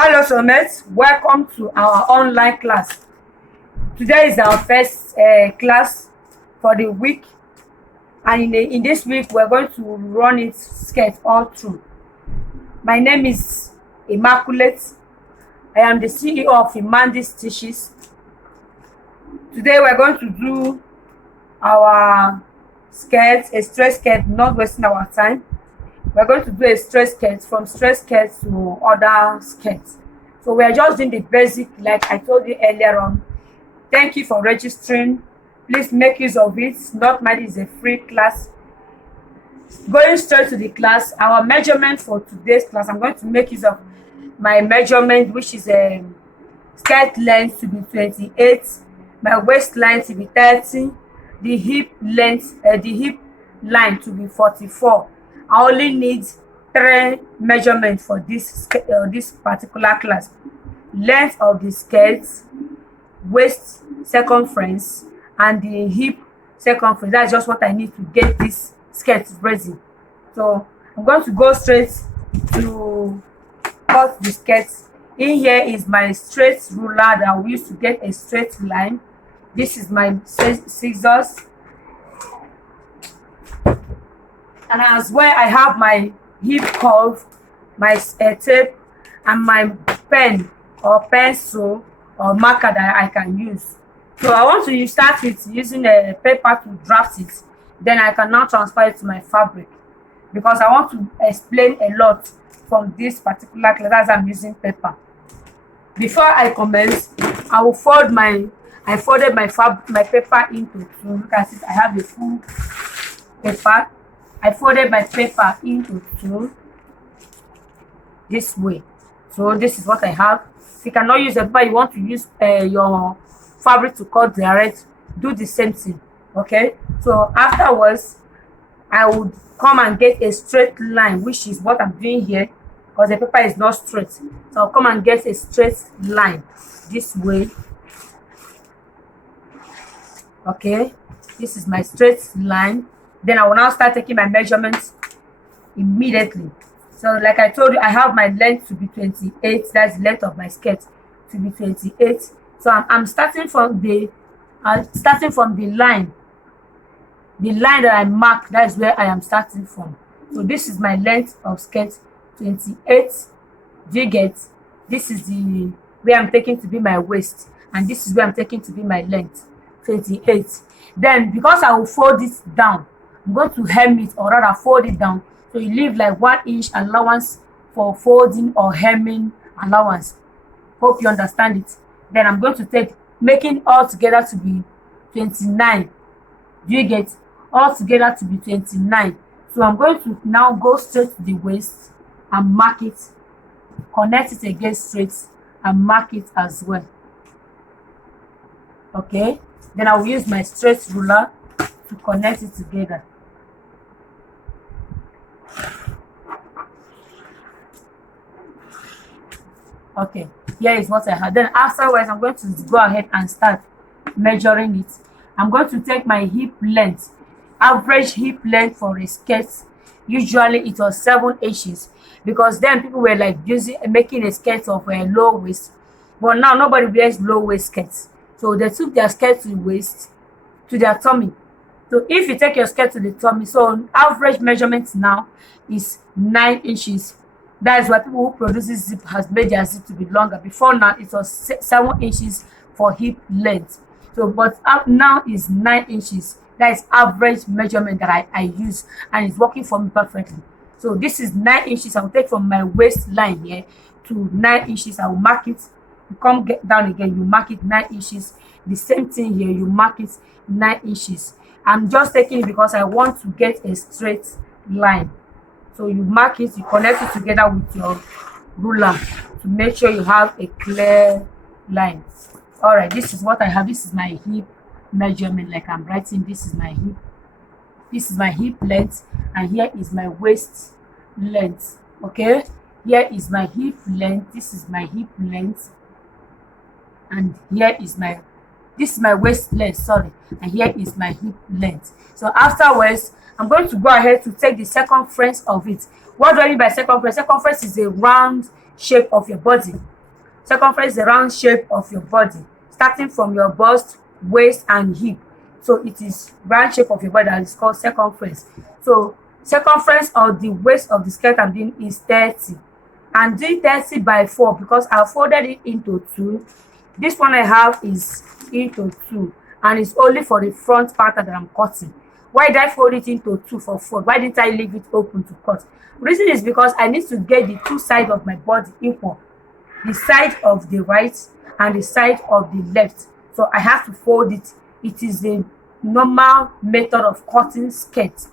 Hello, soulmates. Welcome to our online class. Today is our first class for the week, and in this week we're going to run it skirt all through. My name is Immaculate. I am the CEO of immandy'zstitches. Today we're going to do our skirt, a straight skirt, not wasting our time. We're going to do a straight skirt, from straight skirt to other skirts. So we are just doing the basic, like I told you earlier on. Thank you for registering. Please make use of it. Not mind, is a free class. Going straight to the class, our measurement for today's class, I'm going to make use of my measurement, which is a skirt length to be 28, my waistline to be 30, the hip length, the hip line to be 44. I only need 3 measurements for this particular class: length of the skirt, waist circumference, and the hip circumference. That's just what I need to get this skirt ready. So I'm going to go straight to cut the skirt. In here is my straight ruler that we use to get a straight line. This is my scissors. And as well, I have my hip curve, my tape, and my pen or pencil or marker that I can use. So I want to start with using a paper to draft it. Then I can now transfer it to my fabric, because I want to explain a lot from this particular class as I'm using paper. Before I commence, I will folded my paper into 2. Look at it. I have a full paper. I folded my paper into 2 this way. So this is what I have. If you cannot use a paper, you want to use your fabric to cut direct, do the same thing. Okay, so afterwards I would come and get a straight line, which is what I'm doing here, because the paper is not straight. So I'll come and get a straight line this way. Okay, this is my straight line. Then I will now start taking my measurements immediately. So like I told you, I have my length to be 28. That's the length of my skirt to be 28. So I'm starting from the line. The line that I mark, that is where I am starting from. So this is my length of skirt, 28. Do you get? This is the where I'm taking to be my waist, and this is where I'm taking to be my length, 28. Then because I will fold it down, I'm going to hem it, or rather fold it down, so you leave like 1 inch allowance for folding or hemming allowance. Hope you understand it. Then I'm going to take, making all together to be 29. Do you get? All together to be 29. So I'm going to now go straight to the waist and mark it, connect it again straight and mark it as well. Okay, then I will use my straight ruler to connect it together. Okay, here is what I have. Then afterwards, I'm going to go ahead and start measuring it. I'm going to take my hip length, average hip length for a skirt. Usually it was 7 inches, because then people were like making a skirt of a low waist. But now nobody wears low waist skirts. So they took their skirt to the waist, to their tummy. So if you take your skirt to the tummy, so average measurement now is 9 inches. That is why people who produce zip has made their zip to be longer. Before now, it was 7 inches for hip length. So, but up now is 9 inches. That is average measurement that I use, and it's working for me perfectly. So this is 9 inches. I will take from my waistline here to 9 inches. I will mark it. You come get down again, you mark it 9 inches. The same thing here, you mark it 9 inches. I'm just taking it because I want to get a straight line. So you mark it, you connect it together with your ruler to make sure you have a clear line. All right, this is what I have. This is my hip measurement, like I'm writing. This is my hip. This is my hip length, and here is my waist length. Okay, here is my hip length. This is my hip length, and here is this is my waist length. Sorry, and here is my hip length. So afterwards, I'm going to go ahead to take the circumference of it. What do I mean by circumference? Circumference is a round shape of your body. Circumference is the round shape of your body, starting from your bust, waist, and hip. So it is round shape of your body that is called circumference. So circumference of the waist of the skirt I'm doing is 30. I'm doing 30 by 4 because I folded it into 2. This one I have is into 2, and it's only for the front part that I'm cutting. Why did I fold it into 2 for front? Why didn't I leave it open to cut? The reason is because I need to get the two sides of my body equal. The side of the right and the side of the left. So I have to fold it. It is the normal method of cutting skirt.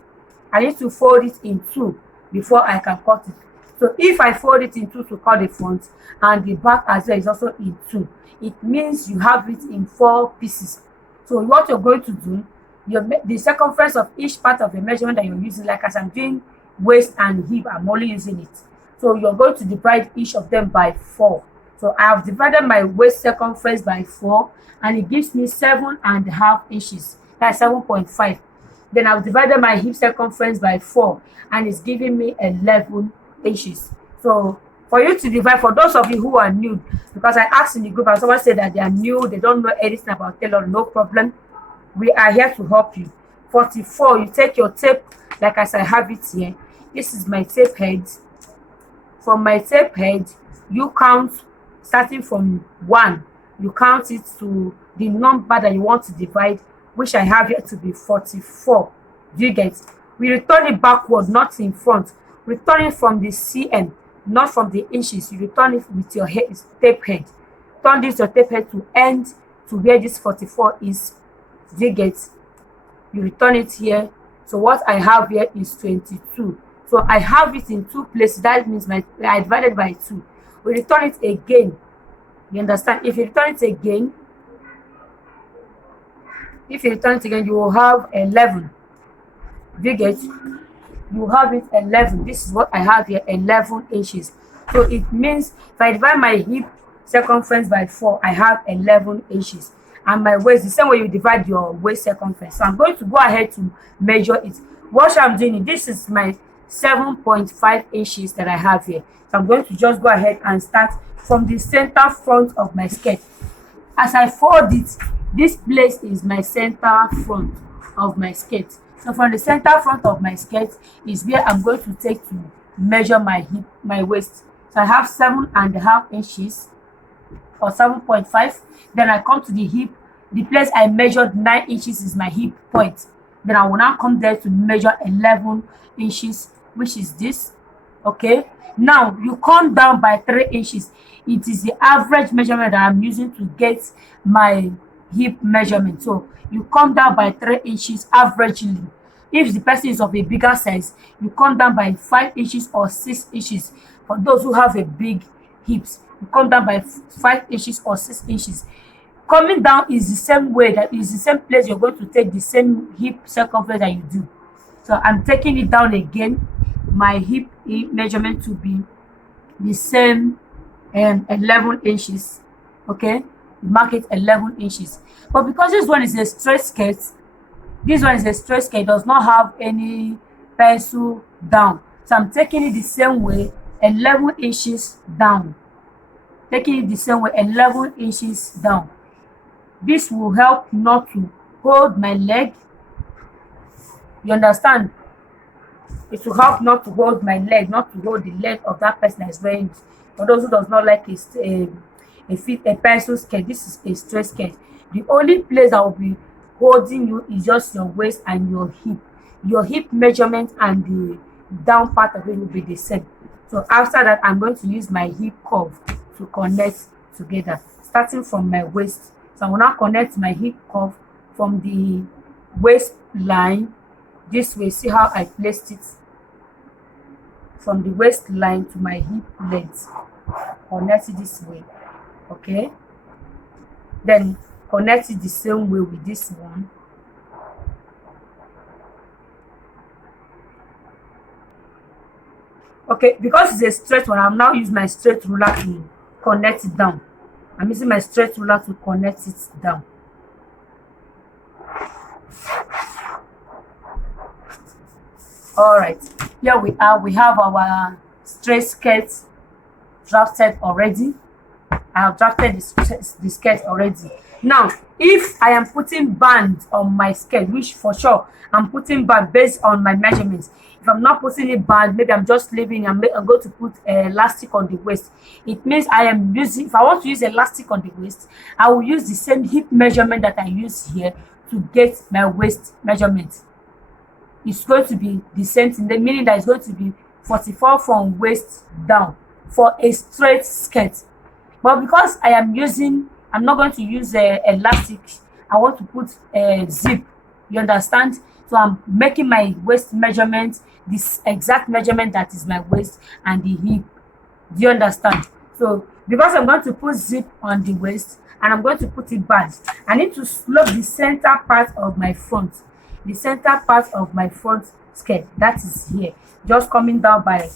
I need to fold it in 2 before I can cut it. So if I fold it in 2 to cut the front, and the back as well is also in 2, it means you have it in 4 pieces. So what you're going to do, the circumference of each part of the measurement that you're using, like as I'm doing waist and hip, I'm only using it. So you're going to divide each of them by 4. So I have divided my waist circumference by 4, and it gives me 7.5 inches. That's 7.5. Then I've divided my hip circumference by 4, and it's giving me 11 inches. So for you to divide, for those of you who are new, because I asked in the group and someone said that they are new, they don't know anything about tailoring, no problem. We are here to help you. 44, you take your tape, like as I have it here. This is my tape head. From my tape head, you count starting from 1. You count it to the number that you want to divide, which I have here to be 44. Do you get? We return it backward, not in front. Return it from the cm, not from the inches. You return it with your head, tape head. Turn this your tape head to end to where this 44 is. Do you get? You return it here. So what I have here is 22. So I have it in 2 places. That means I divided by 2. We return it again. You understand? If you return it again, you will have 11. Do you get? You have it 11. This is what I have here, 11 inches. So it means if I divide my hip circumference by 4, I have 11 inches. And my waist, the same way you divide your waist circumference. So I'm going to go ahead to measure it. What I'm doing, this is my 7.5 inches that I have here. So I'm going to just go ahead and start from the center front of my skirt. As I fold it, this place is my center front of my skirt. So from the center front of my skirt is where I'm going to take to measure my hip, my waist. So I have 7.5 inches or 7.5. Then I come to the hip. The place I measured 9 inches is my hip point. Then I will now come there to measure 11 inches, which is this. Okay. Now you come down by 3 inches. It is the average measurement that I'm using to get my hip measurement. So you come down by 3 inches averagely. If the person is of a bigger size, you come down by 5 inches or 6 inches. For those who have a big hips, you come down by 5 inches or 6 inches. Coming down is the same way, that is the same place you're going to take the same hip circumference that you do. So I'm taking it down again, my hip measurement to be the same 11 inches. Okay, mark it 11 inches. But because this one is a straight skirt, does not have any pencil down. So I'm taking it the same way, 11 inches down. Taking it the same way, 11 inches down. This will help not to hold my leg. You understand? It will help not to hold my leg, not to hold the leg of that person that is wearing it. For those who does not like a pencil skirt, this is a straight skirt. The only place that will be holding you is just your waist and your hip. Your hip measurement and the down part of it will be the same. So after that, I'm going to use my hip curve to connect together, starting from my waist. So I will now connect my hip curve from the waistline this way. See how I placed it from the waistline to my hip length. Connect it this way. Okay, then connect it the same way with this one. Okay, because it's a straight one, I'm now using my straight ruler to connect it down. I'm using my straight ruler to connect it down. All right, here we are. We have our straight skirt drafted already. I have drafted the skirt already. Now, if I am putting band on my skirt, which for sure I'm putting band based on my measurements. If I'm not putting a band, maybe I'm just leaving. I'm going to put elastic on the waist. It means I am using. If I want to use elastic on the waist, I will use the same hip measurement that I use here to get my waist measurement. It's going to be the same thing, the meaning that it's going to be 44 from waist down for a straight skirt. But because I'm not going to use elastic. I want to put a zip. You understand? So I'm making my waist measurement, this exact measurement that is my waist and the hip. Do you understand? So because I'm going to put zip on the waist and I'm going to put it back, I need to slope the center part of my front. The center part of my front skirt, that is here, just coming down by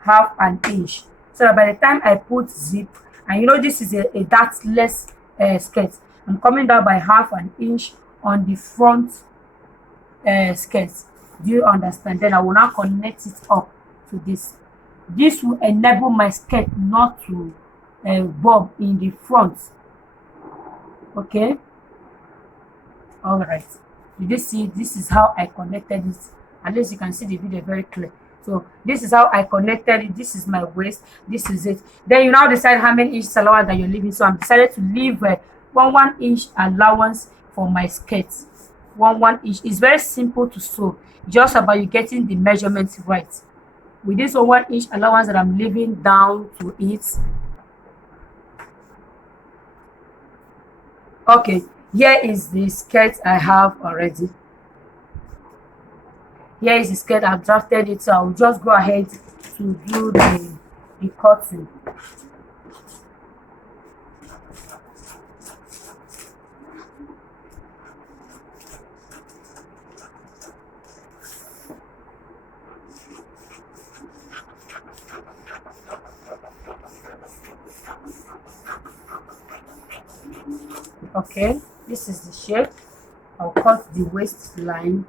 half an inch. So that by the time I put zip, and you know this is a dartless skirt, I'm coming down by half an inch on the front skirt. Do you understand? Then I will now connect it up to this. This will enable my skirt not to bob in the front. Okay. All right. Did you see? This is how I connected it. At least you can see the video very clear. So this is how I connected it. This is my waist. This is it. Then you now decide how many inches allowance that you're leaving. So I'm decided to leave 1 inch allowance for my skirt. 1 inch. It's very simple to sew. Just about you getting the measurements right. With this 1 inch allowance that I'm leaving down to it. Okay, here is the skirt I have already. Here is the skirt. I've drafted it, so I'll just go ahead to do the cutting. Okay, this is the shape. I'll cut the waistline.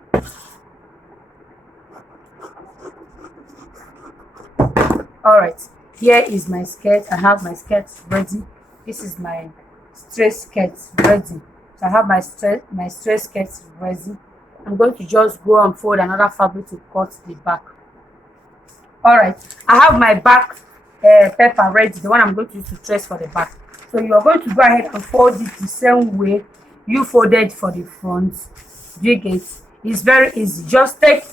All right, here is my skirt. I have my skirt ready. This is my straight skirt ready. So I have my straight skirt ready. I'm going to just go and fold another fabric to cut the back. All right, I have my back paper ready, the one I'm going to use to trace for the back. So you are going to go ahead and fold it the same way you folded for the front. Do you get? It's very easy. Just take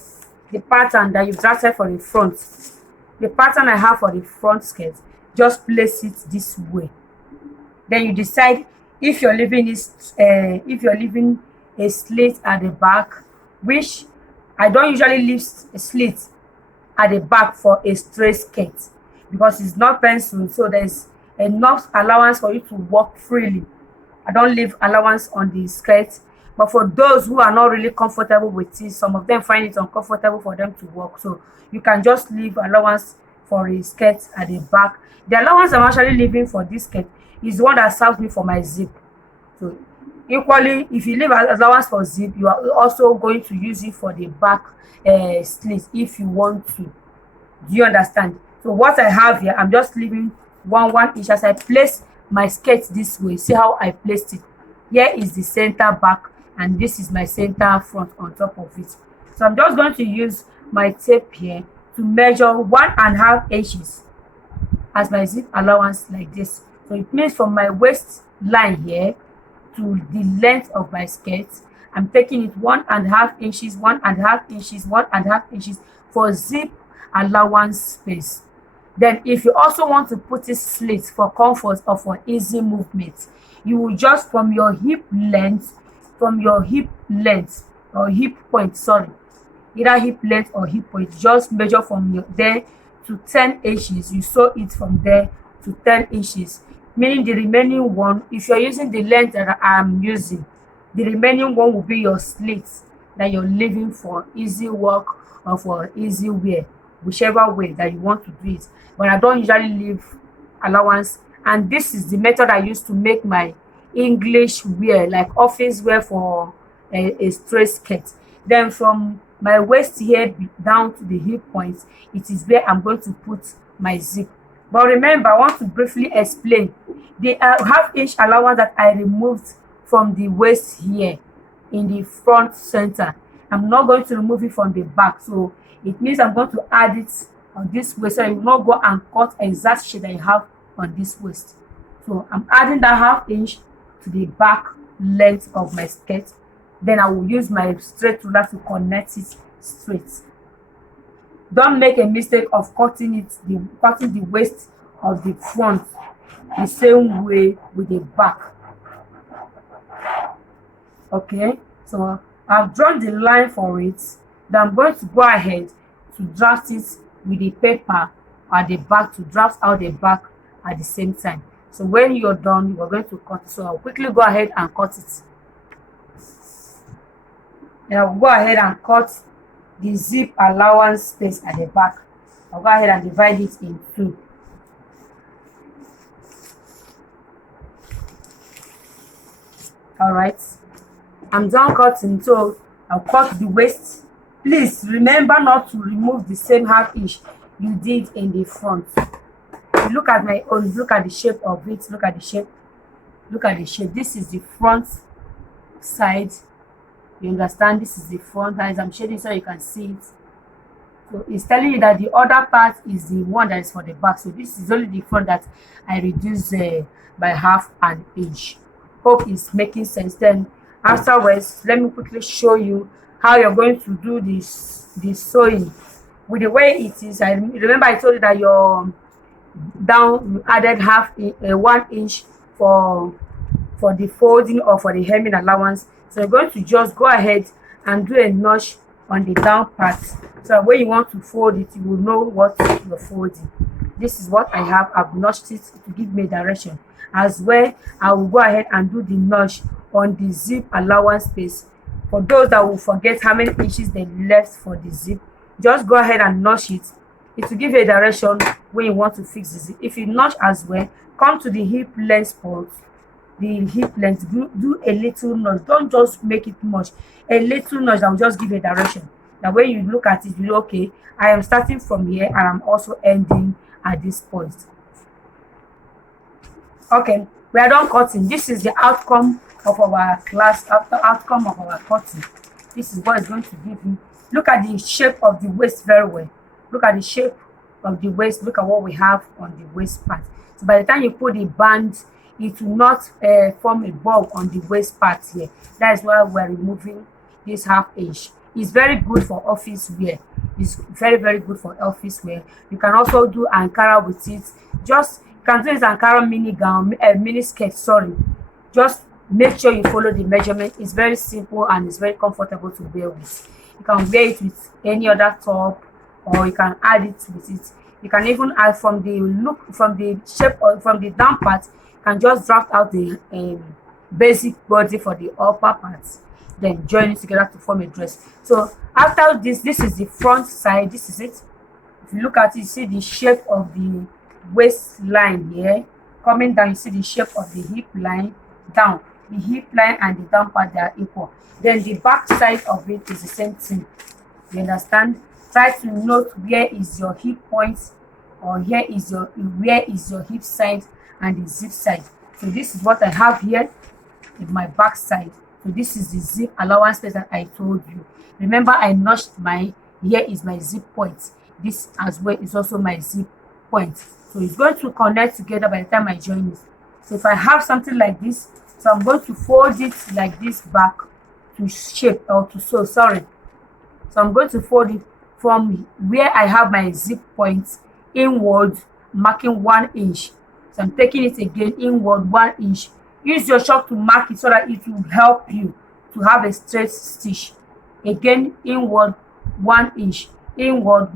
the pattern that you've drafted for the front. The pattern I have for the front skirt, just place it this way. Then you decide if you're leaving a slit at the back, which I don't usually leave a slit at the back for a straight skirt because it's not pencil, so there's enough allowance for you to walk freely. I don't leave allowance on the skirt, but for those who are not really comfortable with it, some of them find it uncomfortable for them to walk, so you can just leave allowance for a skirt at the back. The allowance I'm actually leaving for this skirt is the one that serves me for my zip. So equally, if you leave allowance for zip, you are also going to use it for the back slit if you want to. Do you understand? So what I have here, I'm just leaving 1 inch as I place my skirt this way. See how I placed it? Here is the center back and this is my center front on top of it. So I'm just going to use my tape here to measure 1.5 inches as my zip allowance like this. So it means from my waistline here to the length of my skirt, I'm taking it 1.5 inches, 1.5 inches, 1.5 inches for zip allowance space. Then if you also want to put it slit for comfort or for easy movement, you will just from your hip length or hip point, sorry, either hip length or hip point, just measure from your there to 10 inches. You sew it from there to 10 inches, meaning the remaining one, if you're using the length that I'm using, the remaining one will be your slit that you're leaving for easy work or for easy wear, whichever way that you want to do it. But I don't usually leave allowance, and this is the method I use to make my English wear, like office wear for a straight skirt. Then from my waist here down to the hip point, it is where I'm going to put my zip. But remember, I want to briefly explain the half-inch allowance that I removed from the waist here in the front center. I'm not going to remove it from the back, so it means I'm going to add it on this waist, so I will not go and cut exact shape that I have on this waist. So I'm adding that half-inch to the back length of my skirt. Then I will use my straight ruler to connect it straight. Don't make a mistake of cutting the waist of the front the same way with the back. Okay, so I've drawn the line for it. Then I'm going to go ahead to draft it with the paper at the back, to draft out the back at the same time. So when you're done, you're going to cut it. So I'll quickly go ahead and cut it. Then I'll go ahead and cut the zip allowance space at the back. I'll go ahead and divide it in two. All right, I'm done cutting, so I'll cut the waist. Please remember not to remove the same half-inch you did in the front. Look at my own, look at the shape of it, look at the shape, look at the shape. This is the front side. You understand? This is the front, as I'm shading so you can see it. So it's telling you that the other part is the one that is for the back. So this is only the front that I reduced by half an inch. Hope it's making sense. Then afterwards, let me quickly show you how you're going to do this sewing with the way it is. I remember I told you that your down you added 1 inch for the folding or for the hemming allowance. So you're going to just go ahead and do a notch on the down part, so when you want to fold it, you will know what you're folding. This is what I have. I've notched it to give me direction. As well, I will go ahead and do the notch on the zip allowance space. For those that will forget how many inches they left for the zip, just go ahead and notch it. It will give you a direction when you want to fix the zip. If you notch as well, come to the hip length spot. The hip length, do a little notch. Don't just make it much. A little notch that will just give a direction. Now when you look at it, you know, okay, I am starting from here and I'm also ending at this point. Okay, we are done cutting. This is the outcome of our class, outcome of our cutting. This is what it's going to give you. Look at the shape of the waist very well. Look at the shape of the waist. Look at what we have on the waist part. So by the time you put the band, it will not form a bulb on the waist part here. That is why we're removing this half-inch. It's very good for office wear. It's very, very good for office wear. You can also do Ankara with it. Just you can do this Ankara mini gown, mini skirt. Sorry, just make sure you follow the measurement. It's very simple and it's very comfortable to wear with. You can wear it with any other top, or you can add it with it. You can even add from the look, from the shape, or from the down part. And just draft out the basic body for the upper parts, then join it together to form a dress. So after this is the front side. This is it. If you look at it, you see the shape of the waistline here coming down. You see the shape of the hip line down. The hip line and the down part, they are equal. Then the back side of it is the same thing. You understand? Try to note where is your hip point, or where is your hip side and the zip side. So this is what I have here in my back side. So this is the zip allowance space that I told you. Remember, I notched here is my zip point. This as well is also my zip point. So it's going to connect together by the time I join it. So if I have something like this, so I'm going to fold it like this back to shape, or to sew, sorry. So I'm going to fold it from where I have my zip point inward, marking 1 inch. So I'm taking it again inward 1 inch. Use your chalk to mark it so that it will help you to have a straight stitch. Again, inward 1 inch, inward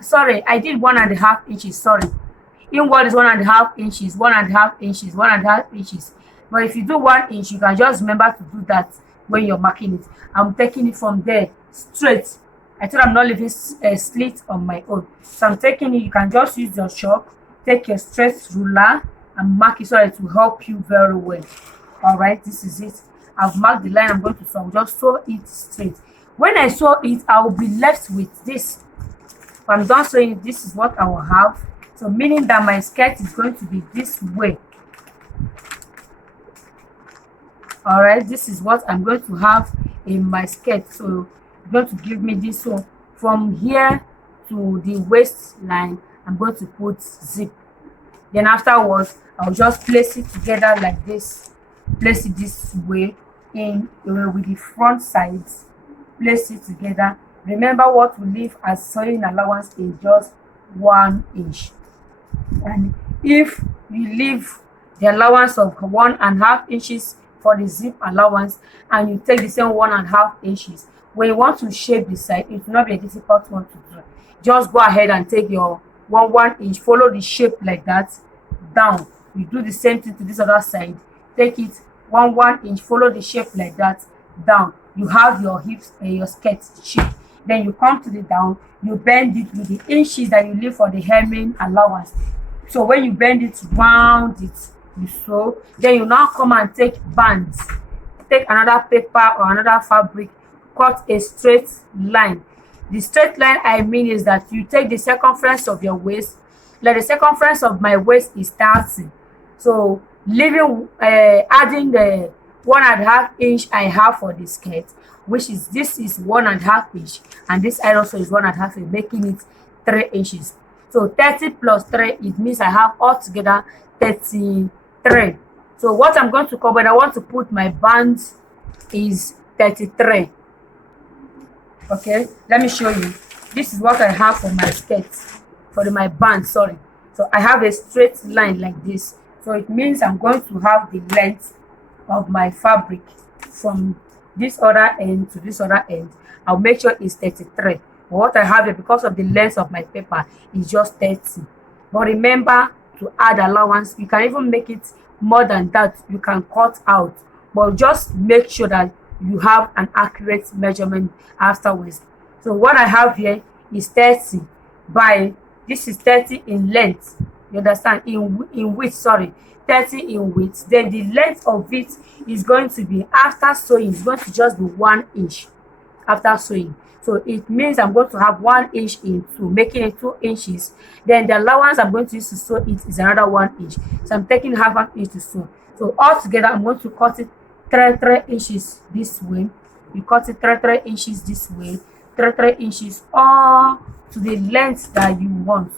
sorry, I did 1.5 inches. Sorry, inward is 1.5 inches, 1.5 inches, 1.5 inches. But if you do 1 inch, you can just remember to do that when you're marking it. I'm taking it from there straight. I thought I'm not leaving a slit on my own. So I'm taking it. You can just use your chalk. Take your straight ruler and mark it so that it will help you very well. All right, this is it. I've marked the line I'm going to sew. Just sew it straight. When I sew it, I will be left with this. If I'm done sewing it, this is what I will have. So meaning that my skirt is going to be this way. All right, this is what I'm going to have in my skirt. So it's going to give me this. So from here to the waistline, I'm going to put zip. Then afterwards, I'll just place it together like this. Place it this way in with the front sides. Place it together. Remember, what we leave as sewing allowance is just 1 inch. And if you leave the allowance of 1.5 inches for the zip allowance, and you take the same 1.5 inches, when you want to shape the side, it will not be a difficult one to do. Just go ahead and take your 1 inch, follow the shape like that down. You do the same thing to this other side. Take it 1 inch, follow the shape like that down. You have your hips and your skirt shape. Then you come to the down, you bend it with the inches that you leave for the hemming allowance. So when you bend it round it, you sew. Then you now come and take bands. Take another paper or another fabric, cut a straight line. The straight line I mean is that you take the circumference of your waist. Like the circumference of my waist is 30. So leaving adding the 1.5 inch I have for the skirt, which is this is 1.5 inch, and this side also is 1.5 inch, making it 3 inches. So 30 plus 3, it means I have altogether 33. So what I'm going to cover, when I want to put my bands, is 33. Okay, let me show you. This is what I have for my skirt, for my band, sorry. So I have a straight line like this. So it means I'm going to have the length of my fabric from this other end to this other end. I'll make sure it's 33. But what I have here, because of the length of my paper, is just 30. But remember to add allowance. You can even make it more than that. You can cut out, but just make sure that you have an accurate measurement afterwards. So what I have here is 30 by, this is 30 in length, you understand, in width, sorry, 30 in width. Then the length of it is going to be, after sewing, it's going to just be 1 inch after sewing. So it means I'm going to have 1 inch in two, making it 2 inches. Then the allowance I'm going to use to sew it is another 1 inch. So I'm taking half an inch to sew. So altogether, I'm going to cut it 3 inches this way. You cut it 3 inches this way, 3 inches, all to the length that you want.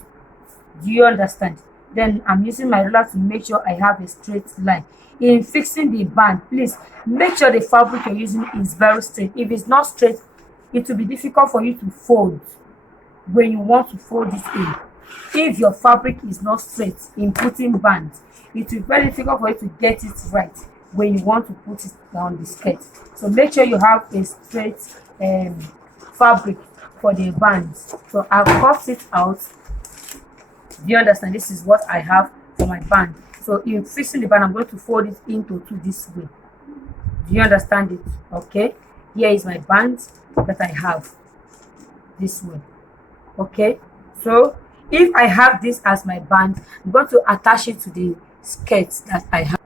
Do you understand? Then I'm using my ruler to make sure I have a straight line. In fixing the band, please make sure the fabric you're using is very straight. If it's not straight, it will be difficult for you to fold when you want to fold it in. If your fabric is not straight in putting bands, it will be very difficult for you to get it right when you want to put it down the skirt. So make sure you have a straight fabric for the bands. So I've cut it out. Do you understand? This is what I have for my band. So in fixing the band, I'm going to fold it into two this way. Do you understand it? Okay. Here is my band that I have this way. Okay. So if I have this as my band, I'm going to attach it to the skirt that I have.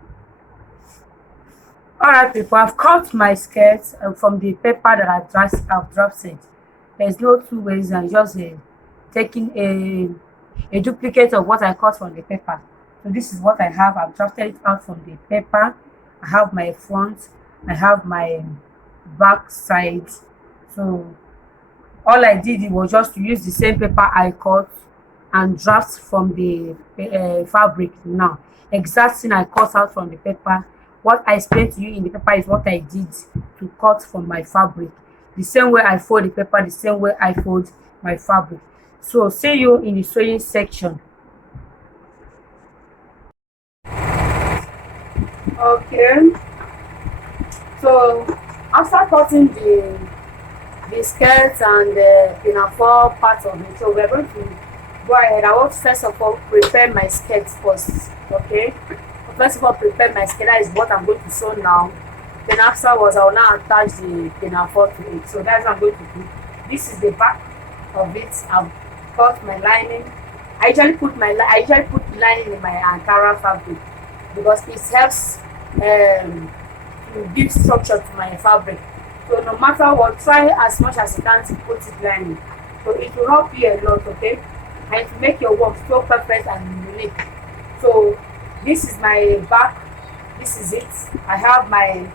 All right, people, I've cut my skirt from the paper that I've drafted. There's no two ways. I'm just taking a duplicate of what I cut from the paper. So this is what I have. I've drafted it out from the paper. I have my front, I have my back side. So all I did was just to use the same paper I cut and draft from the fabric. Now exact thing I cut out from the paper, what I explained to you in the paper is what I did to cut from my fabric. The same way I fold the paper, the same way I fold my fabric. So see you in the sewing section. Okay, so after cutting the skirt and the pinafore part of it, so we're going to go ahead. I want to first of all prepare my skirt first. Okay, first of all prepare my skirt. That is what I'm going to sew now. Then afterwards, I will now attach the pinafore to it. So that's what I'm going to do. This is the back of it. I've cut my lining. I usually put lining in my Ankara fabric because it helps to give structure to my fabric. So no matter what, try as much as you can to put it lining. So it will help you a lot, okay? And to make your work so perfect and unique. So this is my back. This is it. I have my,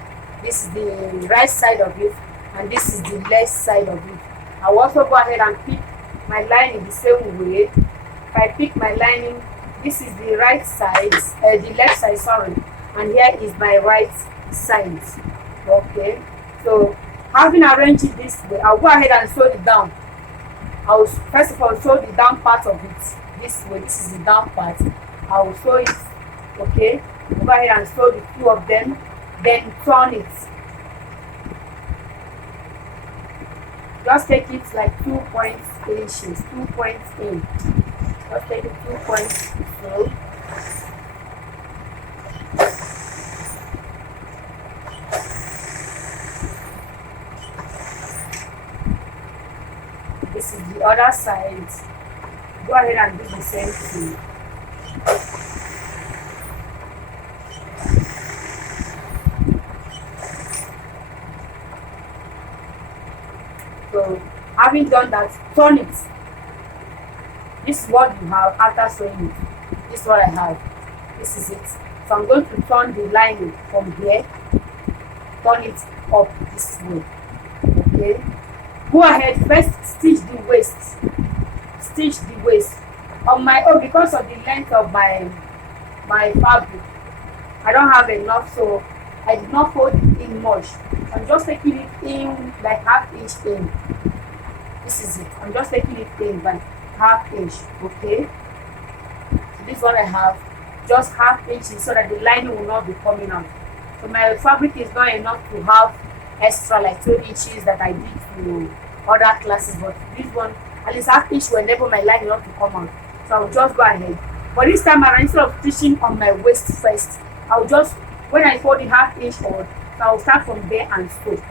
this is the right side of it, and this is the left side of it. I will also go ahead and pick my lining the same way. If I pick my lining, this is the right side, the left side, sorry, and here is my right side. Okay, so having arranged it this way, I'll go ahead and sew it down. I'll first of all sew the down part of it this way. This is the down part. I will sew it. Okay, go ahead and sew the two of them, then turn it. Just take it like 2 inches, 2 points in. Just take it 2 points so. This is the other side. Go ahead and do the same thing. So having done that, turn it. This is what you have after sewing it. This is what I have. This is it. So I'm going to turn the lining from here, turn it up this way. Okay. Go ahead, first stitch the waist. Stitch the waist. On my own, because of the length of my fabric, I don't have enough, so I did not fold it in much. I'm just taking it in like ½ inch in. This is it. I'm just taking it in by ½ inch. Okay. So this is what I have. Just ½ inch so that the lining will not be coming out. So my fabric is not enough to have extra like 2 inches that I did to other classes, but this one at least ½ inch will enable my lining not to come out. So I will just go ahead. But this time around, instead of stitching on my waist first, I will just, when I fold the ½ inch forward, so I will start from there and sew.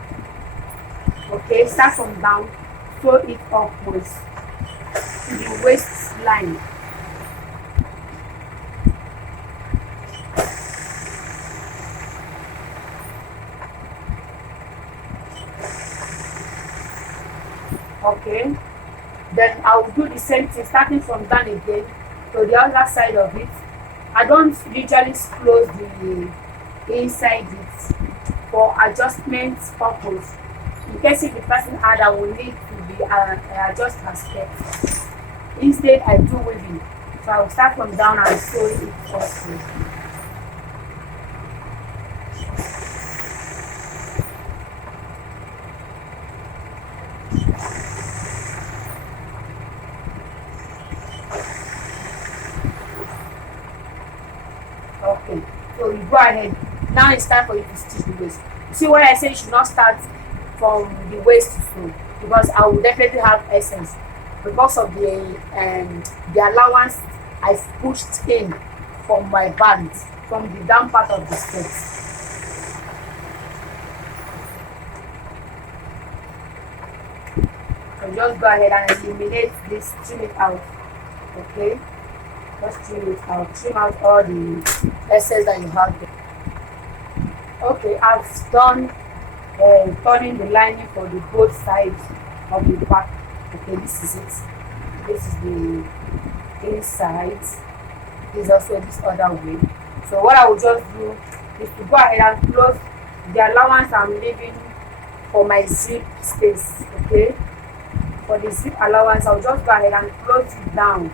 Okay, start from down, sew it upwards to the waistline. Okay, then I will do the same thing starting from down again to the other side of it. I don't usually close the inside it for adjustment purpose. In case if the person had, I will need to be adjust her skirt. Instead, I do weaving, so I will start from down and sew it first. Okay, so you go ahead. Now it's time for you to stitch the waist. See why I say you should not start from the waist to sew, because I will definitely have essence because of the allowance I've pushed in from my band from the down part of the skirt. So just go ahead and eliminate this, trim it out. Okay, just trim it out, trim out all the excess that you have there. Okay, I've done turning the lining for the both sides of the back. Okay, this is it. This is the inside. This is also this other way. So what I will just do is to go ahead and close the allowance I'm leaving for my zip space. Okay, for the zip allowance, I'll just go ahead and close it down.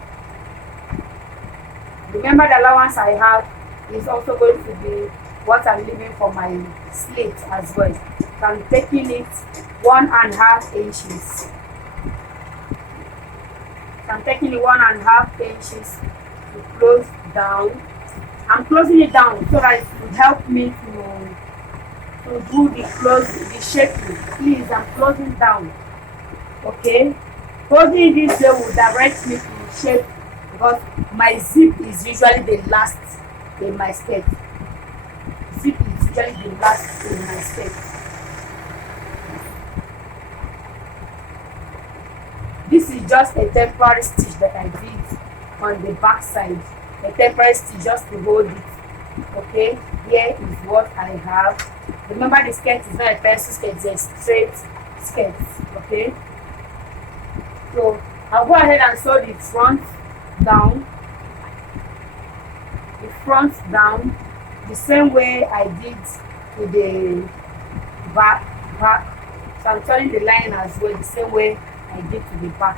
Remember, the allowance I have is also going to be what I'm leaving for my slit as well. So I'm taking it 1.5 inches. So I'm taking it 1.5 inches to close down. I'm closing it down so that it will help me to do the shaping. Please, I'm closing down. Okay, closing this way will direct me to shape, because my zip is usually the last in my skirt. Zip is usually the last in my skirt. This is just a temporary stitch that I did on the back side. A temporary stitch just to hold it Okay, here is what I have. Remember, the skirt is not a pencil skirt, it's a straight skirt. Okay, so I'll go ahead and sew down the front down the same way I did to the back. So I'm turning the line as well the same way I did to the back.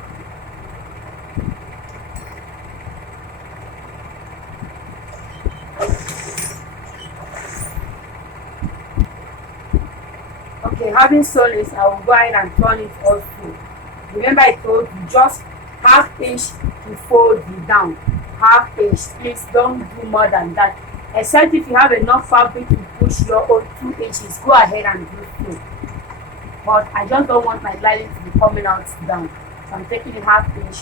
Okay, having sewn this, I will go ahead and turn it also. Remember, I told you just half inch to fold it down. Half inch, please don't do more than that. Except if you have enough fabric to push your own 2 inches, go ahead and do so. But I just don't want my lining to be coming out down. So I'm taking a half inch.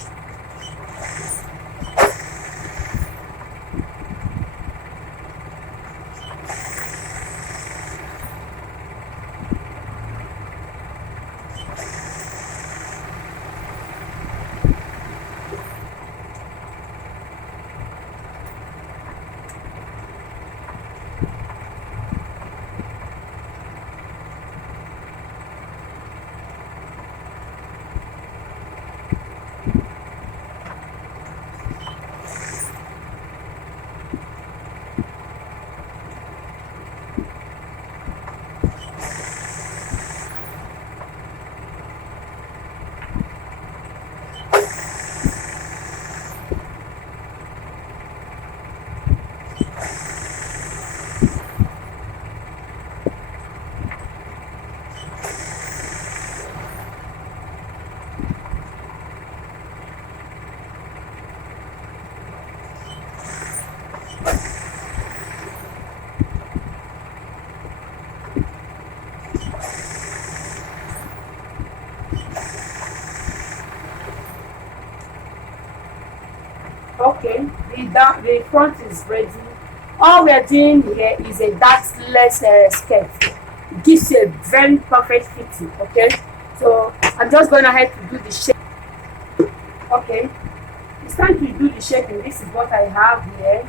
Okay, the front is ready. All we are doing here is a dactless skirt. It gives you a very perfect fitting. Okay, so I'm just going ahead to do the shape. Okay, it's time to do the shaping. This is what I have here.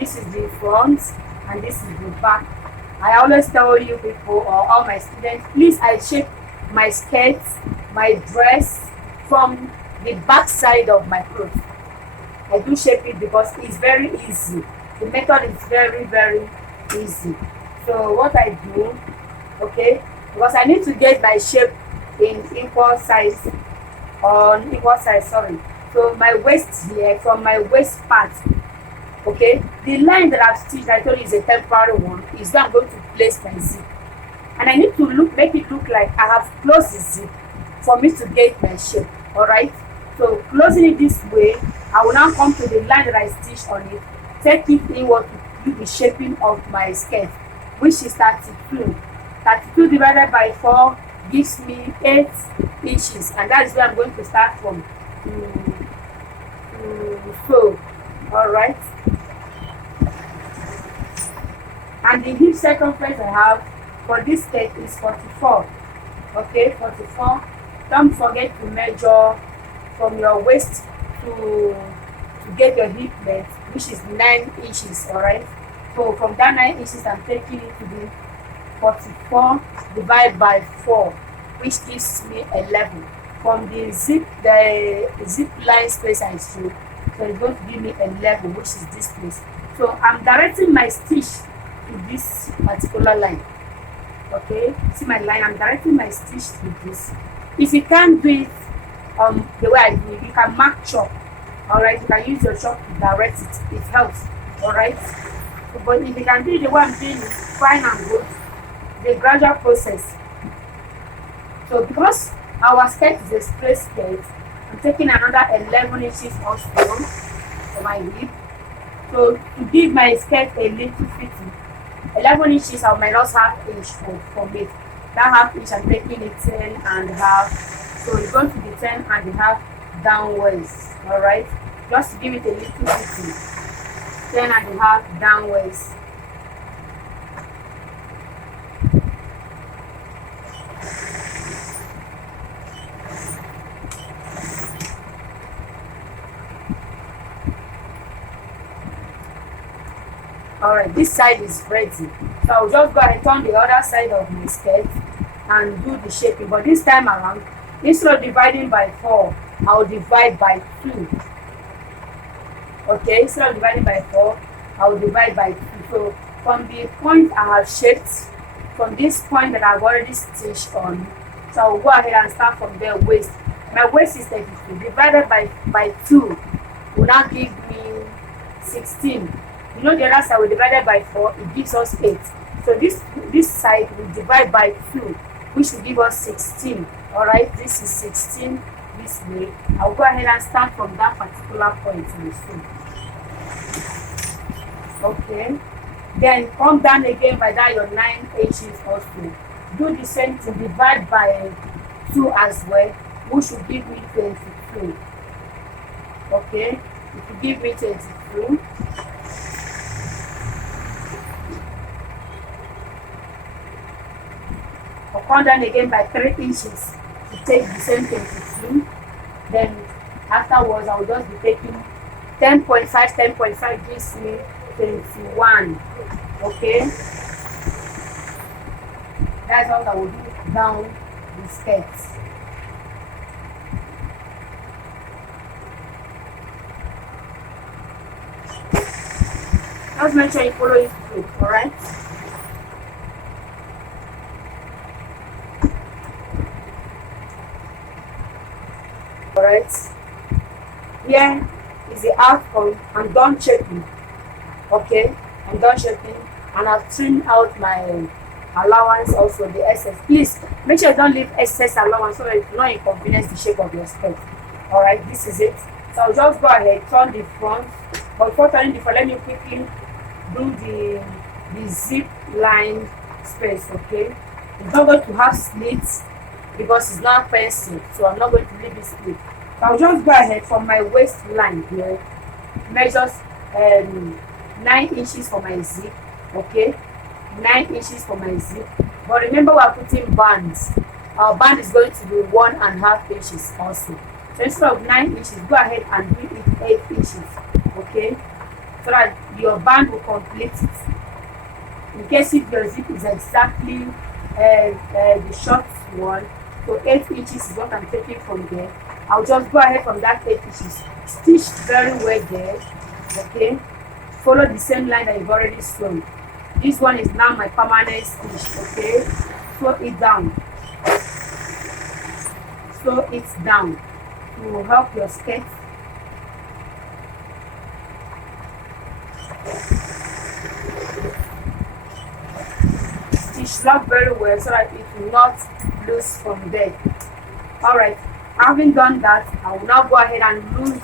This is the front and this is the back. I always tell you people or all my students, please, I shape my skirts, my dress from the back side of my clothes. I do shape it because it's very easy. The method is very, very easy. So what I do, okay, because I need to get my shape in equal size, sorry. So my waist here, from my waist part, okay, the line that I've stitched, I told you is a temporary one, is where I'm going to place my zip. And I need to make it look like I have closed the zip for me to get my shape. Alright, so closing it this way, I will now come to the line that I stitched on it, take it inward to do the shaping of my skirt, which is 32. 32 divided by 4 gives me 8 inches, and that is where I'm going to start from to sew. Alright, and the hip circumference I have for this skirt is 44. Okay, 44. Don't forget to measure from your waist to get your hip length, which is 9 inches. Alright, so from that 9 inches I'm taking it to be 44 divided by 4, which gives me 11. From the zip line space I showed, so it's going to give me 11, which is this place. So I'm directing my stitch to this particular line. Okay, see my line, I'm directing my stitch to this. If you can't do it the way I do it, you can mark chalk. Alright, you can use your chalk to direct it, it helps. Alright, so, but if you can do it the way I'm doing it, fine and good. The gradual process. So because our skirt is a straight skirt, I'm taking another 11 inches also for my hip. So to give my skirt a little fitting, 11 inches I minus half inch for me. That half inch I'm taking it 10 and a half. So it's going to be 10 and a half downwards. Alright, just to give it a little fitting, 10 and a half downwards. All right, this side is ready. So I'll just go ahead and turn the other side of my skirt and do the shaping. But this time around, instead of dividing by 4, I'll divide by 2. Okay, instead of dividing by 4, I'll divide by 2. So from the point I have shaped, from this point that I've already stitched on, so I'll go ahead and start from there. Waist. My waist is 32. Divided by 2 will now give me 16. You know the other side we divided by 4, it gives us 8. So this side we divide by 2, which will give us 16. Alright, this is 16 this way. I'll go ahead and start from that particular point in the seam. Okay. Then come down again by that your 9 inches also. Do the same thing, divide by 2 as well, which will give me 22. Okay, it will give me 22. I'll come down again by 3 inches to take the same 22. Then afterwards I will just be taking 10.5. 10.5 gives me 21. Okay, that's what I will do down the skirts. Just make sure you follow it through. Alright, here is the outcome. I'm done shaping. Okay, I'm done shaping, and I've trimmed out my allowance, also the excess. Please make sure you don't leave excess allowance so that it will not inconvenience the shape of your skirt. Alright, this is it. So I'll just go ahead, turn the front. But before turning the front, let me quickly do the zip line space. Okay, it's not going to have slits because it's not pencil, so I'm not going to leave it split. So I'll just go ahead from my waistline here, measures 9 inches for my zip. Okay, 9 inches for my zip. But remember, we are putting bands. Our band is going to be 1.5 inches also. So instead of 9 inches, go ahead and do it 8 inches. Okay, so that your band will complete it. In case if your zip is exactly the short one, so 8 inches is what I'm taking from there. I'll just go ahead from that 8 inches, stitch very well there. Okay, follow the same line that you've already sewn. This one is now my permanent stitch. Okay, sew it down, sew it down to help your skirt. Stitch lock very well so that it will not loose from there. Alright, having done that, I will now go ahead and lose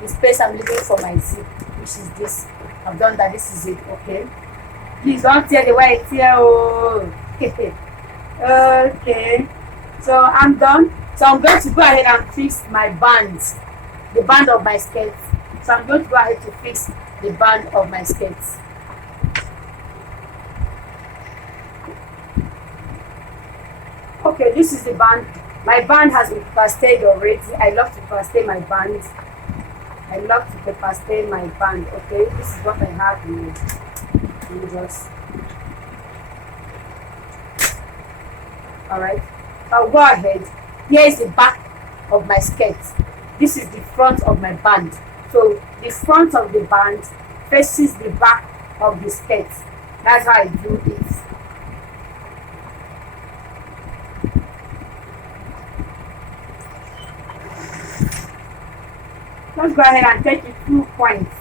the space I'm leaving for my zip, which is this. I've done that. This is it. Okay, please don't tear the white here. Oh. Okay, so I'm done. So I'm going to go ahead and fix my bands, the band of my skirt. So I'm going to go ahead to fix the band of my skirts. Okay, this is the band. My band has been pasteed already. I love to paste my bands. I love to paste my band. Okay, this is what I have here. Just alright. I'll go ahead. Here is the back of my skirt. This is the front of my band. So the front of the band faces the back of the skirt. That's how I do it. Just go ahead and take it 2 points.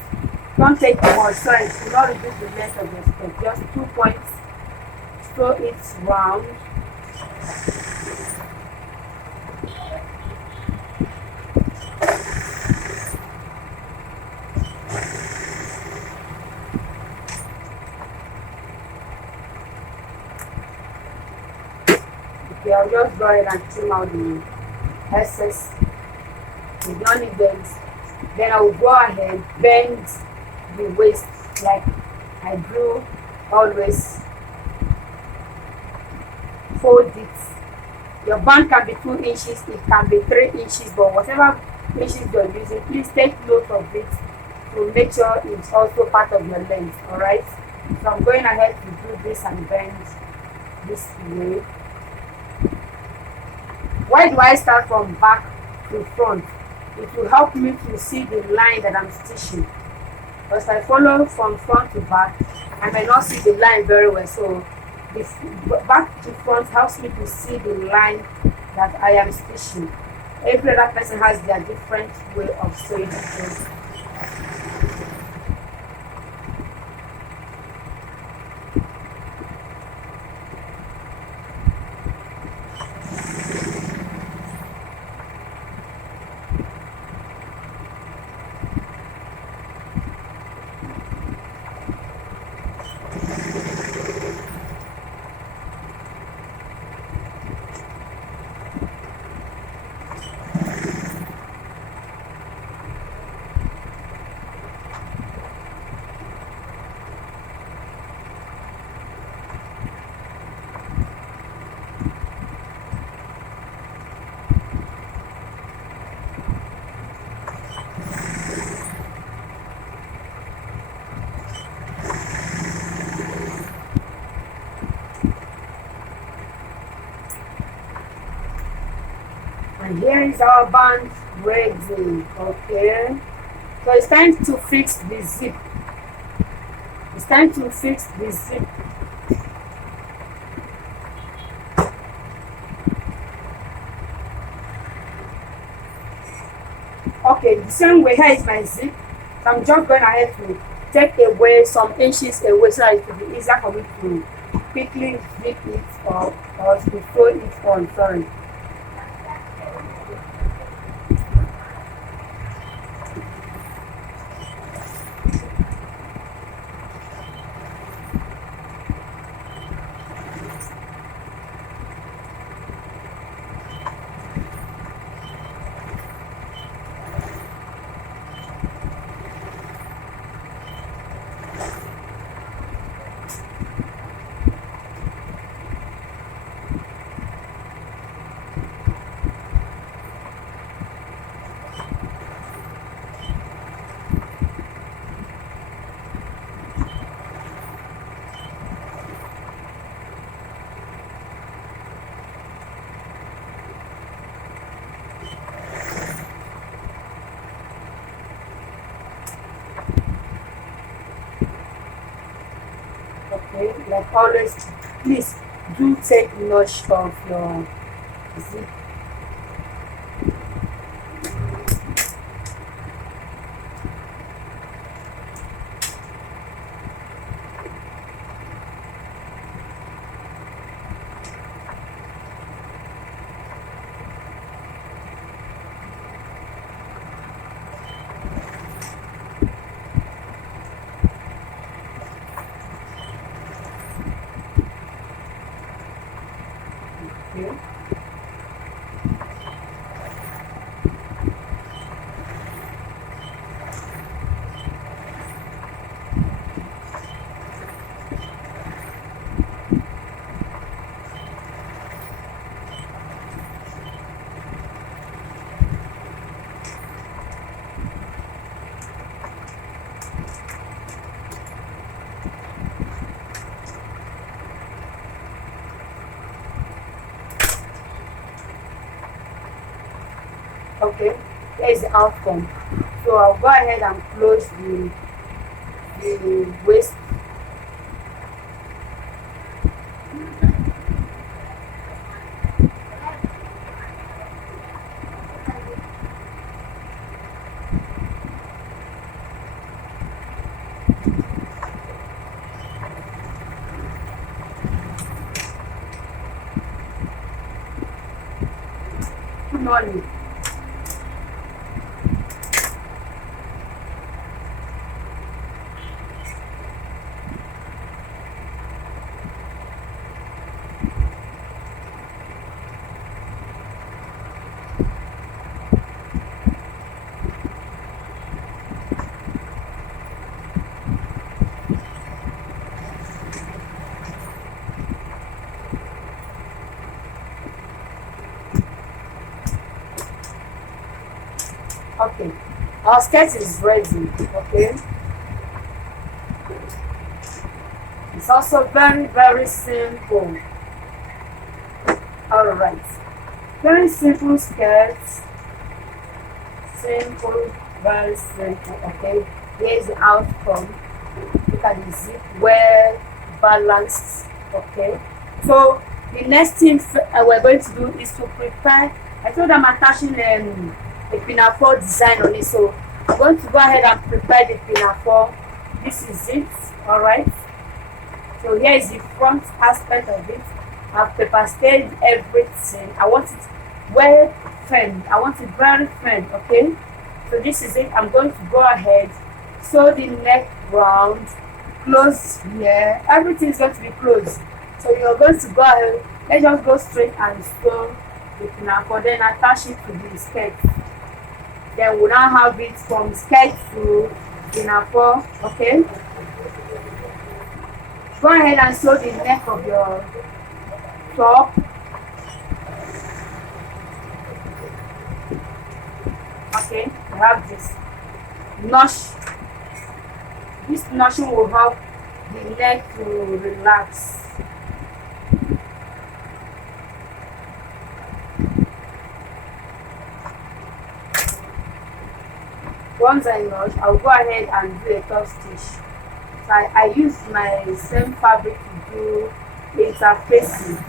Don't take more, so it will not reduce the length of your skirt. Just 2 points. So it's round. Okay, I'll just go ahead and trim out the excess. You don't need them. Then I will go ahead, bend the waist like I do always. Fold it. Your band can be 2 inches, it can be 3 inches, but whatever inches you're using, please take note of it to make sure it's also part of your length. Alright, So I'm going ahead to do this and bend this way. Why do I start from back to front? It will help me to see the line that I'm stitching. Because if I follow from front to back, I may not see the line very well. So the back to front helps me to see the line that I am stitching. Every other person has their different way of sewing things. And here is our band ready. Okay, so it's time to fix the zip. It's time to fix the zip. Okay, the same way, here is my zip. So I'm just going ahead to take away some inches away so that it will be easier for me to quickly zip it or to sew it on. Sorry. Okay, like always, please do take note of your zip. Okay. Okay, here is the outcome. So I'll go ahead and close the waist. Money. Okay, our skirt is ready. Okay, It's also very simple. All right, very simple skirts. Simple, very simple. Okay, here's the outcome. Look at the zip, well balanced. Okay, so the next thing we're going to do is to prepare. I told I'm attaching a pinafore design on it, so I'm going to go ahead and prepare the pinafore. This is it. All right, so here is the front aspect of it. I've paper stayed everything. I want it well firm. I want it very firm. Okay, so this is it. I'm going to go ahead, sew the neck round, close here. Everything is going to be closed. So you're going to go ahead. Let's just go straight and sew the pinafore, then attach it to the skirt. Then we now have it from skirt to pinafore. Okay, go ahead and sew the neck of your top. Okay, we have this notch. This notching will help the neck to relax. Once I notch, I'll go ahead and do a top stitch. So I use my same fabric to do interfacing.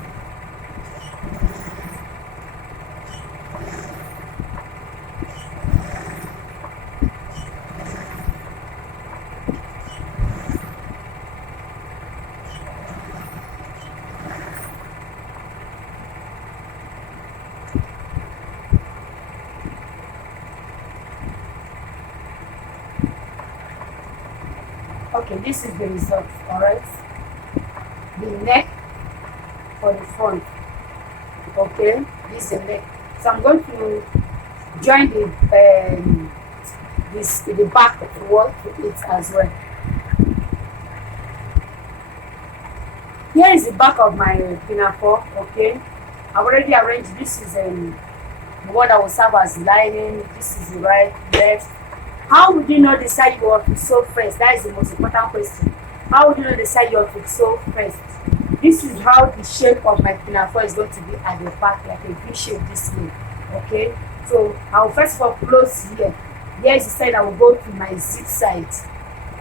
Okay, this is the result. All right, the neck for the front. Okay, this is the neck. So I'm going to join the back wall to it as well. Here is the back of my pinafore. Okay, I've already arranged. This is the one that will serve as lining. This is the right, left. How would you know the side you want to sew first? That is the most important question. How would you know the side you want to sew first? This is how the shape of my pinafore is going to be at the back, like a V shape this way. Okay, so I will first of all close here. Here is the side I will go to my zip side.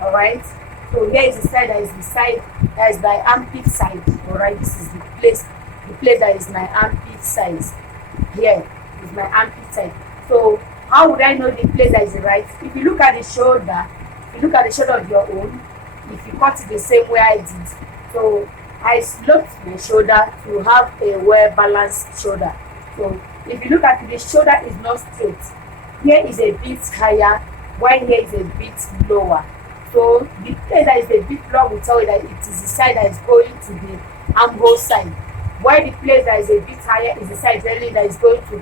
All right, so here is the side that is the side that is my armpit side. All right, this is the place that is my armpit size. Here is my armpit side. So how would I know the place that is right? If you look at the shoulder, if you look at the shoulder of your own, if you cut it the same way I did, so I sloped my shoulder to have a well balanced shoulder. So if you look at it, the shoulder is not straight. Here is a bit higher, while here is a bit lower. So the place that is a bit lower will tell you that it is the side that is going to the armhole side. While the place that is a bit higher is the side really that is going to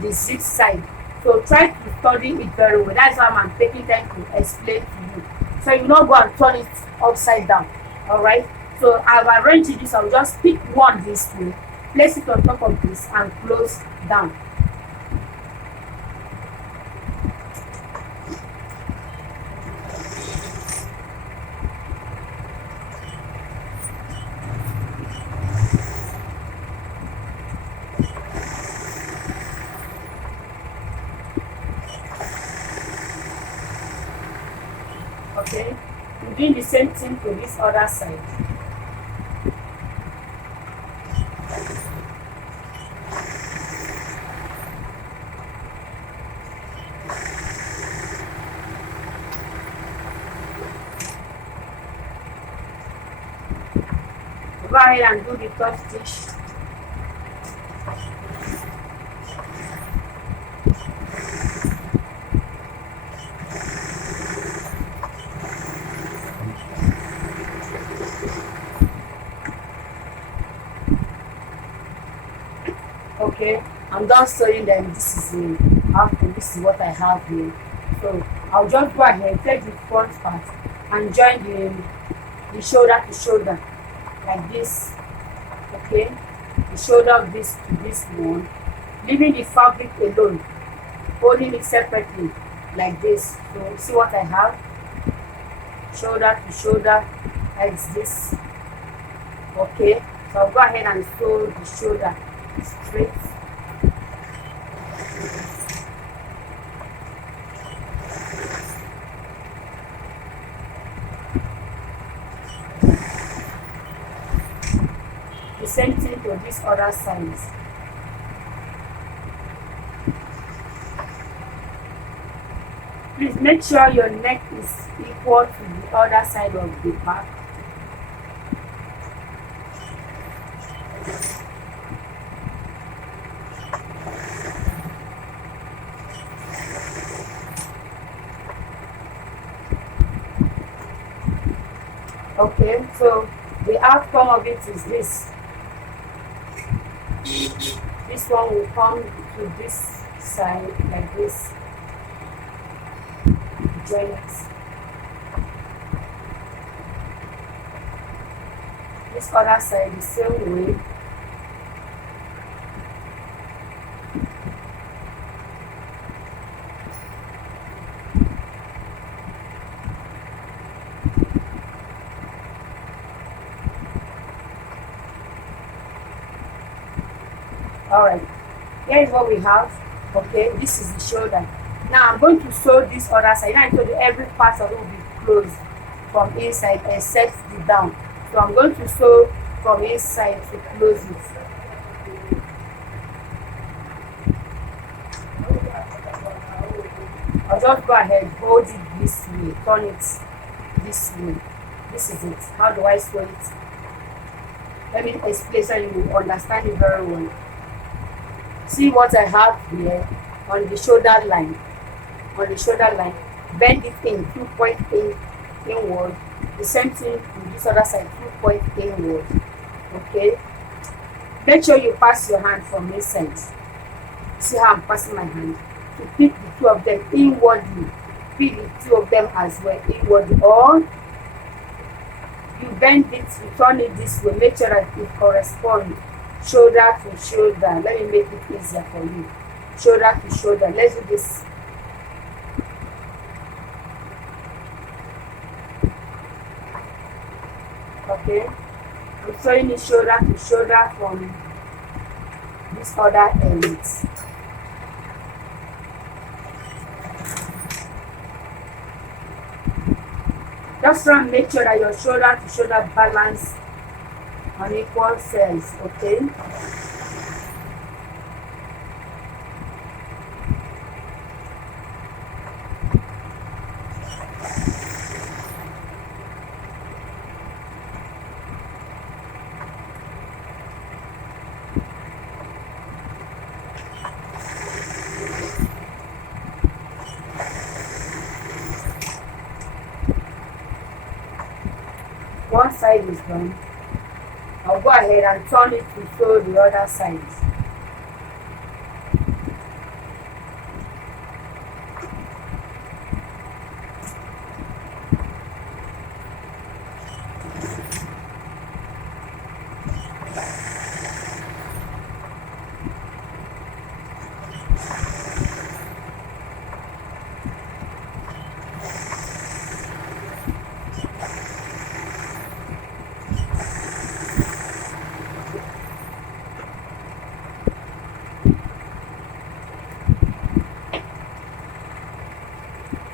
the zip side. So try to study it very well. That's why I'm taking time to explain to you. So you not go and turn it upside down. Alright. So I've arranged this. I'll just pick one this way, place it on top of this and close down. Okay, we're doing the same thing to this other side. Go ahead and do the top stitch. Okay, I'm done sewing them. This is what I have here. So I'll just go ahead, take the front part and join the shoulder to shoulder like this. Okay, the shoulder of this to this one, leaving the fabric alone, holding it separately like this. So see what I have, shoulder to shoulder like this. Okay, so I'll go ahead and sew the shoulder straight. The same thing to this other side. Please make sure your neck is equal to the other side of the back. Okay, so the outcome of it is this. This one will come to this side like this. Join it. This other side the same way. Alright, here is what we have. Okay, this is the shoulder. Now I'm going to sew this other side. Now I told you every part of it will be closed from inside except the down. So I'm going to sew from inside to close it. I'll just go ahead, hold it this way, turn it this way. This is it. How do I sew it? Let me explain so you understand it very well. See what I have here on the shoulder line. On the shoulder line, bend it in 2 point inward. The same thing on this other side, 2 point inward. Okay. Make sure you pass your hand from inside. See how I'm passing my hand to pick the two of them inwardly. Pick the two of them as well inwardly. Or you bend it, you turn it this way. Make sure that it corresponds shoulder to shoulder. Let me make it easier for you. Shoulder to shoulder. Let's do this. Okay, I'm sewing it shoulder to shoulder from this other end. Just try and make sure that your shoulder to shoulder balance on equal cells. Okay. One side is done. I'll go ahead and turn it to sew the other side.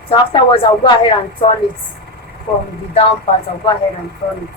So afterwards, I'll go ahead and turn it from the down part. I'll go ahead and turn it.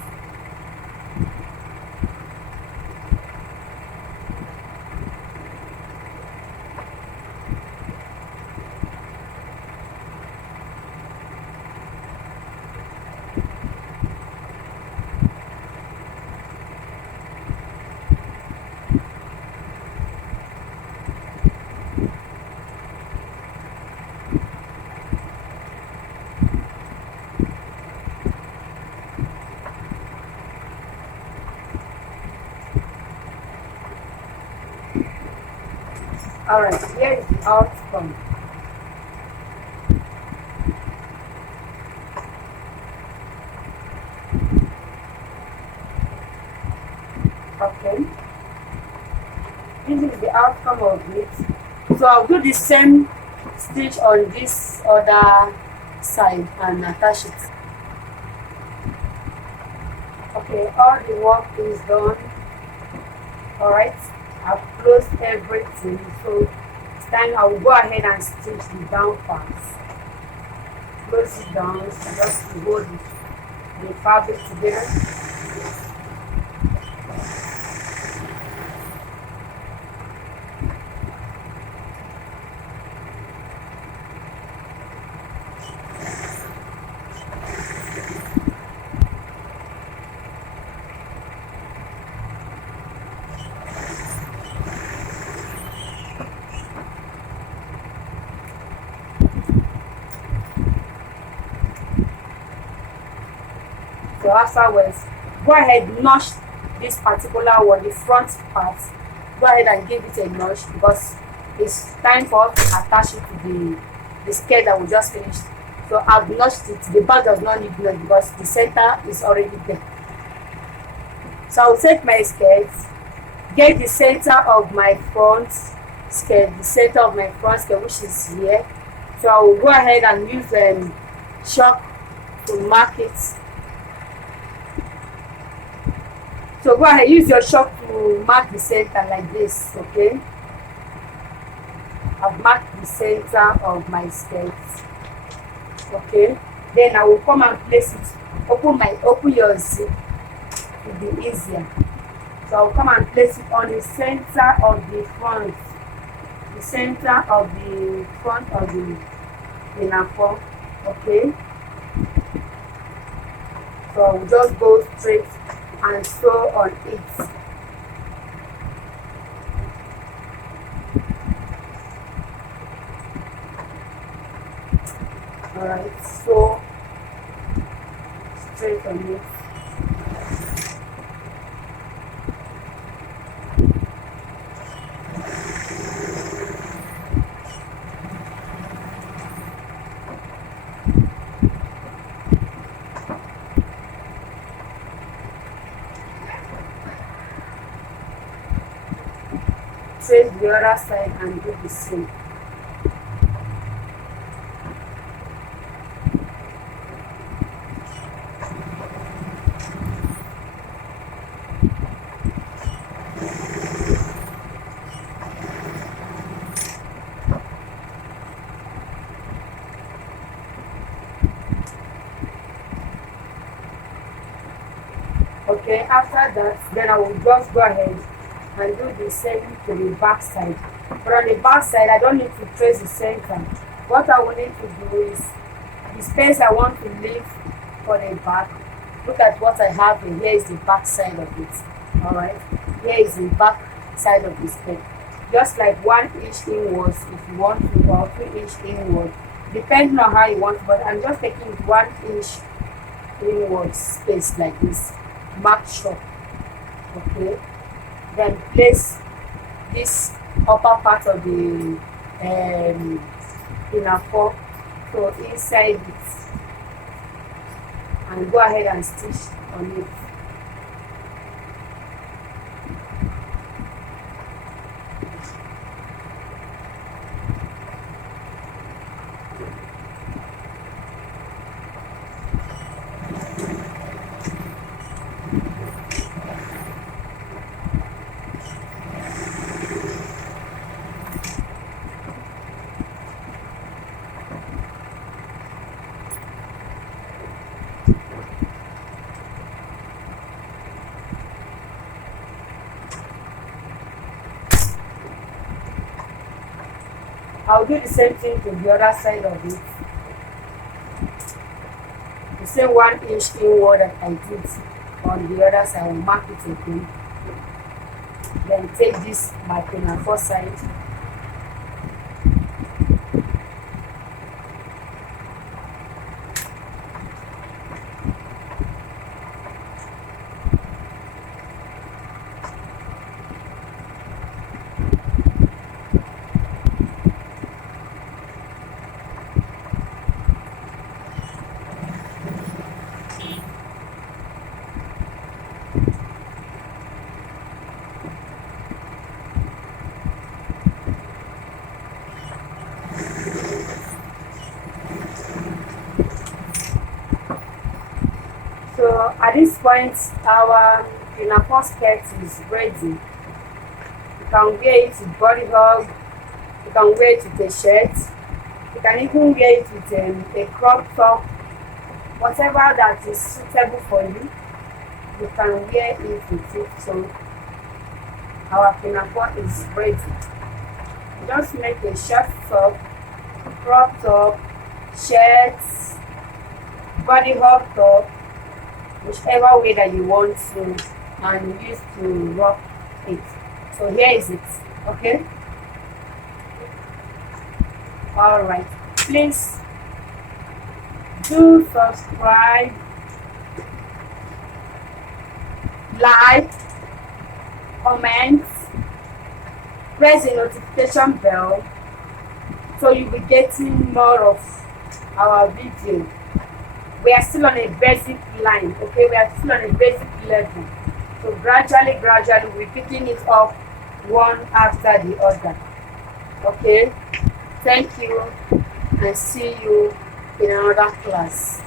Alright, here is the outcome. Okay. This is the outcome of it. So I'll do the same stitch on this other side and attach it. Okay, all the work is done. All right, I've closed everything, so it's time I will go ahead and stitch the down parts. Close it down, so just to hold the fabric together. So afterwards, go ahead, notch this particular one, the front part. Go ahead and give it a notch because it's time for us to attach it to the skirt that we just finished. So I've notched it. The back does not need notch because the center is already there. So I'll take my skirt, get the center of my front skirt, which is here. So I will go ahead and use chalk to mark it. So go ahead, use your chalk to mark the center like this, okay? I've marked the center of my skirt, okay? Then I will come and place it. Open your zip, it will be easier. So I'll come and place it on the center of the front, of the pinafore, okay? So I'll just go straight and sew on it. Alright, sew straight on it. Trace the other side and do the same. Okay, after that, then I will just go ahead and do the same to the back side. But on the back side, I don't need to trace the center. What I will need to do is the space I want to leave for the back. Look at what I have here. Here is the back side of it. Alright, here is the back side of the skirt. Just like 1 inch inwards if you want to, or 2 inch inward, depending on how you want. But I'm just taking 1 inch inward space like this. Mark short, okay? Then place this upper part of the pinafore so inside it and go ahead and stitch on it. I'll do the same thing to the other side of it. The same 1 inch inward that I did on the other side, I will mark it again. Then take this my pinafore side. So at this point, our pinafore skirt is ready. You can wear it with body hug, you can wear it with a shirt, you can even wear it with a crop top, whatever that is suitable for you, you can wear it with it. So our pinafore is ready. Just make a short top, crop top, shirts, body hug top, whichever way that you want to, and use to rock it. So here is it. Okay, all right, please do subscribe, like, comment, press the notification bell so you'll be getting more of our video. We are still on a basic line, okay? We are still on a basic level. So gradually, we're picking it up one after the other. Okay? Thank you, and see you in another class.